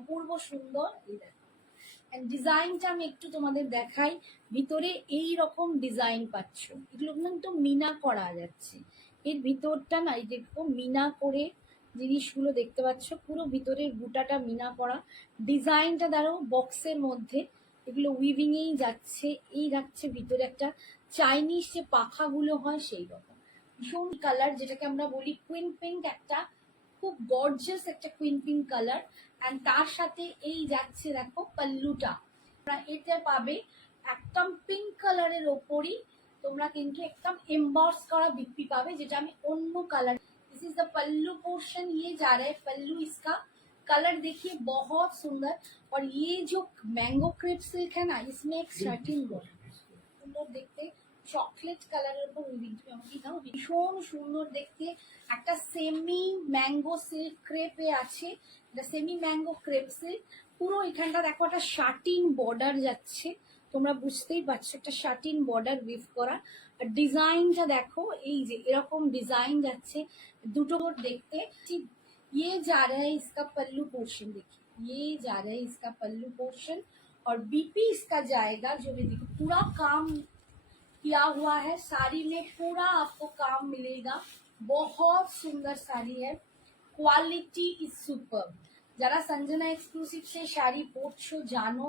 অপূর্ব সুন্দর। এই দেখো ডিজাইনটা আমি একটু তোমাদের দেখাই। ভিতরে এই রকম ডিজাইন পাচ্ছ, এগুলো কিন্তু মিনা করা যাচ্ছে। এর ভিতরটা না এই দেখো মিনা করে জিনিসগুলো দেখতে পাচ্ছ, পুরো ভিতরের বুটাটা মিনা করা। ডিজাইনটা দাঁড়ো বক্সের মধ্যে, এগুলো উইভিংয়েই যাচ্ছে। এই যাচ্ছে ভিতরে একটা চাইনিজ যে পাখাগুলো হয় সেই রকম ভীষণ কালার, যেটাকে আমরা বলি কুইন পিঙ্ক, একটা খুব গর্জিয়াস একটা কুইন পিঙ্ক কালার। অ্যান্ড তার সাথে এই যাচ্ছে দেখো পাল্লুটা, এটা পাবে একদম পিঙ্ক কালারের ওপরই তোমরা কিন্তু একদম এমবস করা বিপি পাবে, যেটা আমি অন্য colour. This is the pallu portion, ये जा रहा है पल्लू। इसका कलर देखिए बहुत सुंदर। और ये जो मैंगो क्रेप सिल्क है ना, इसमें एक शर्टिंग सुंदर देखते চকলেট কালারের উপর আমাকে দাও, ভীষণ সুন্দর দেখতে। একটা সেমি ম্যাঙ্গো সিল্ক ক্রেপে আছে, এটা সেমি ম্যাঙ্গো ক্রেপ সিল্ক। পুরো এখানটা দেখো একটা শার্টিন বর্ডার যাচ্ছে, তোমরা বুঝতেই পারছো একটা শার্টিন বর্ডার উইভ করা। আর ডিজাইনটা দেখো এই যে এরকম ডিজাইন যাচ্ছে দুটো দেখতে। ये जा रहा है इसका पल्लू पोर्शन, देखिए ये जा रहा है इसका पल्लू पोर्शन। और बीपी इसका जाएगा जो भी देखो पूरा काम किया हुआ है, साड़ी में पूरा आपको काम मिलेगा। बहुत सुंदर साड़ी है, क्वालिटी इज सुपर। যারা সঞ্জনা এক্সক্লুসিভ সে শাড়ি পরছো জানো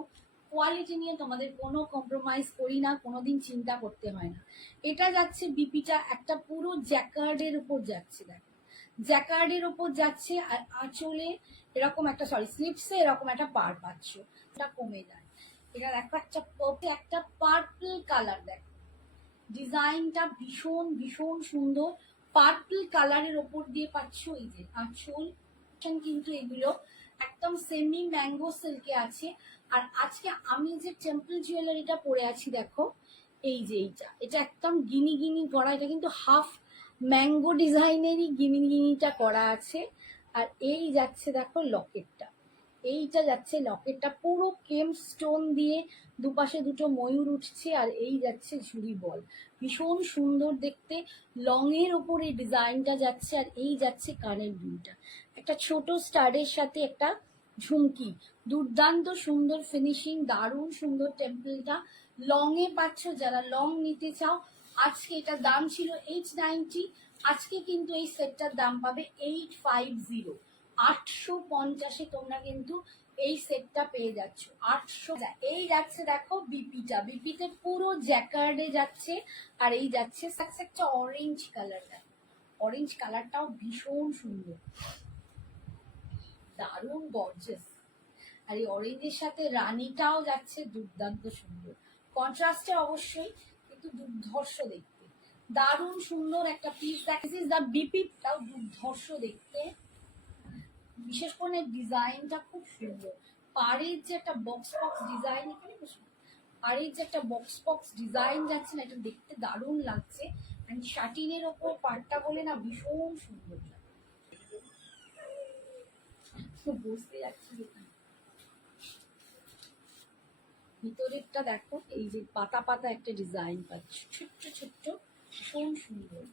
কোয়ালিটি নিয়ে তোমাদের কোনো কম্প্রোমাইজ করি না, কোনোদিন চিন্তা করতে হয় না। এটা যাচ্ছে বিপিটা একটা পুরো জ্যাকার্ডের উপর যাচ্ছে, দেখো জ্যাকার্ডের উপর যাচ্ছে। আর আঁচলে এরকম একটা স্লিপসে এরকম একটা পার পাচ্ছ, এটা কমে যায়। এটা দেখো একটা পার্পল কালার, দেখো ডিজাইনটা ভীষণ ভীষণ সুন্দর। পার্পল কালারের ওপর দিয়ে পাচ্ছ এই যে আঁচল, কিন্তু এগুলো একদম সেমি ম্যাঙ্গো সিল্কে আছে। আর আজকে আমি যে টেম্পল জুয়েলারিটা পরে আছি দেখো এই যে এটা একদম গিনি গিনি করা, এটা কিন্তু হাফ ম্যাঙ্গো ডিজাইনেরই গিনি গিনিটা করা আছে। আর এই যাচ্ছে দেখো লকেটটা, এইটা যাচ্ছে লকেটটা পুরো কেম স্টোন দিয়ে, দুপাশে দুটো ময়ূর উঠছে। আর এই যাচ্ছে ঝুড়ি বল, ভীষণ সুন্দর দেখতে। লং এর ওপর এই ডিজাইনটা যাচ্ছে। আর এই যাচ্ছে কানের দুলটা, একটা ছোট স্টাডের সাথে একটা ঝুমকি, দুর্দান্ত সুন্দর ফিনিশিং, দারুণ সুন্দর টেম্পলটা। লং এ পাচ্ছ, যারা লং নিতে চাও আজকে এটার দাম ছিল 890, আজকে কিন্তু এই সেটটার দাম পাবে 850। 850-এ তোমরা কিন্তু এই সেটটা পেয়ে যাচ্ছ 800। এই যাচ্ছে দেখো বিপিটা, বিপিতে পুরো জ্যাকার্ডে যাচ্ছে। আর এই যাচ্ছে একটা অরেঞ্জ কালার, অরেঞ্জ কালারটাও ভীষণ সুন্দর, দারুণ গর্জিয়াস। আর এই অরেঞ্জের সাথে রানীটাও যাচ্ছে দুর্দান্ত সুন্দর, কন্ট্রাস্টে অবশ্যই কিন্তু দুর্ধর্ষ দেখতে, দারুণ সুন্দর একটা পিস। দিস ইজ দ্য বিপিটাও দুর্ধর্ষ দেখতে, বিশেষ করে ডিজাইনটা খুব সুন্দর। পাড়ের যে একটা বক্স ডিজাইন, এখানে পাড়ের যে একটা বক্স ডিজাইন যাচ্ছে না, এটা দেখতে দারুণ লাগছে। অ্যান্ড শাটিনের ওপর পাড়টা বলে না ভীষণ সুন্দর, বসতে যাচ্ছি। ভিতরেরটা দেখো এই যে পাতা পাতা একটা ডিজাইন পাচ্ছ, ছোট্ট ছোট্ট, ভীষণ সুন্দর।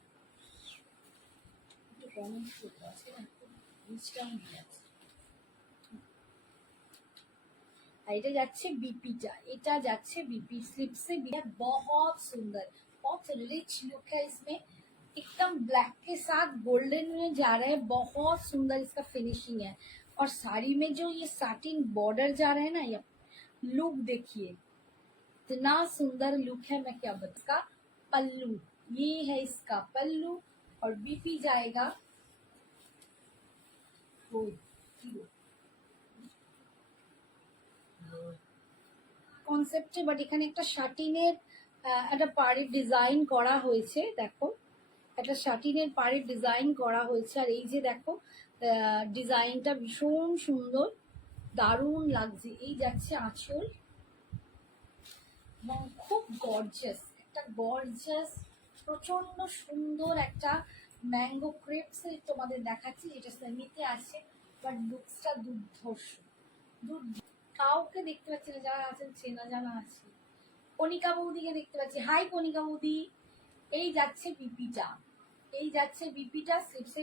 একটু কমেন্ট করতে আছে না, এটা যাচ্ছে বিপিটা, এটা যাচ্ছে বিপি स्लिप्स से बहुत सुंदर, बहुत रिच लुक है इसमें, एकदम ब्लैक के साथ गोल्डन में जा रहा है, बहुत सुंदर इसका फिनिशिंग है। और साड़ी में जो ये साटिन बॉर्डर जा रहा है ना, ये लुक देखिए इतना सुंदर लुक है, मैं क्या बता। इसका पल्लू, ये है इसका पल्लू। और बीपी जाएगा কনসেপ্টে, বাট এখানে একটা শাটিনের একটা পাড়ের ডিজাইন করা হয়েছে, দেখো একটা শাটিনের পাড়ের ডিজাইন করা হয়েছে। আর এই যে দেখো ডিজাইনটা ভীষণ সুন্দর, দারুণ লাগছে। এই যাচ্ছে আঁচল এবং খুব গর্জিয়াস, একটা গর্জিয়াস প্রচন্ড সুন্দর একটা ম্যাঙ্গো ক্রেপ সিল্ক তোমাদের দেখাচ্ছি, যেটা সেমিতে আছে, বাট লুকসটা দুর্ধর্ষ। কাউকে দেখতে পাচ্ছি না, যারা আছেন চেনা জানা আছে। কণিকা বৌদিকে দেখতে পাচ্ছি, হাই কণিকা বৌদি। এই যাচ্ছে বিপিটা, এই যাচ্ছে বিপিটা স্লিপসে